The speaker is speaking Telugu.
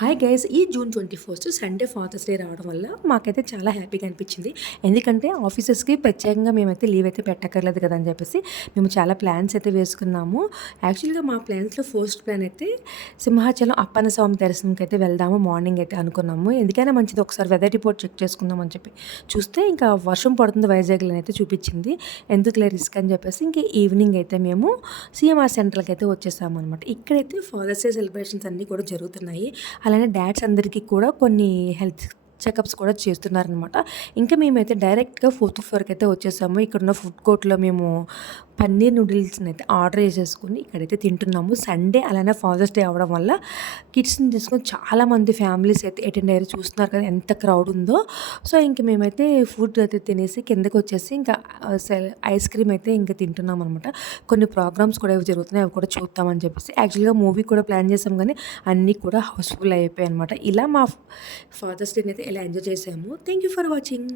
Hi guys! ఈ జూన్ 21 సండే ఫాదర్స్ డే రావడం వల్ల మాకైతే చాలా హ్యాపీగా అనిపించింది. ఎందుకంటే ఆఫీసెస్‌కి ప్రత్యేకంగా మేమైతే లీవ్ అయితే పెట్టక్కర్లేదు కదా అని చెప్పేసి మేము చాలా ప్లాన్స్ అయితే వేసుకున్నాము. యాక్చువల్‌గా మా ప్లాన్స్‌లో ఫస్ట్ ప్లాన్ అయితే సింహాచలం అప్పన్న స్వామి దర్శనంకి అయితే వెళ్దాము మార్నింగ్ అయితే అనుకున్నాము. ఎందుకైనా మంచిది ఒకసారి వెదర్ రిపోర్ట్ చెక్ చేసుకుందాం అని చెప్పి చూస్తే ఇంకా వర్షం పడుతుంది వైజాగ్‌లో అయితే చూపించింది. ఎందుకులే రిస్క్ అని చెప్పేసి ఇంక ఈవినింగ్ అయితే మేము సీఎంఆర్ సెంట్రల్‌కి అయితే వచ్చేసామనమాట. ఇక్కడైతే ఫాదర్స్ డే సెలబ్రేషన్స్ అన్నీ కూడా జరుగుతున్నాయి. అలానే డాడ్స్ అందరికీ కూడా కొన్ని హెల్త్ చెకప్స్ కూడా చేస్తున్నారనమాట. ఇంకా మేమైతే డైరెక్ట్‌గా 4th ఫ్లోర్‌కి అయితే వచ్చేసాము. ఇక్కడున్న ఫుడ్ కోర్ట్‌లో మేము పన్నీర్ నూడిల్స్‌ని అయితే ఆర్డర్ చేసేసుకొని ఇక్కడైతే తింటున్నాము. సండే అలానే ఫాదర్స్ డే అవ్వడం వల్ల కిడ్స్‌ని తీసుకొని చాలామంది ఫ్యామిలీస్ అయితే అటెండ్ అయ్యారు. చూస్తున్నారు కదా ఎంత క్రౌడ్ ఉందో. సో, ఇంక మేమైతే ఫుడ్ అయితే తినేసి కిందకొచ్చేసి ఇంకా ఐస్ క్రీమ్ అయితే ఇంక తింటున్నామనమాట. కొన్ని ప్రోగ్రామ్స్ కూడా జరుగుతున్నాయి. అవి కూడా చూద్దామని చెప్పేసి యాక్చువల్‌గా మూవీ కూడా ప్లాన్ చేసాం కానీ అన్నీ కూడా హౌస్‌ఫుల్ అయిపోయాయన్నమాట. ఇలా మా ఫాదర్స్ డేని అయితే ఇలా ఎంజాయ్ చేసాము. Thank you for watching.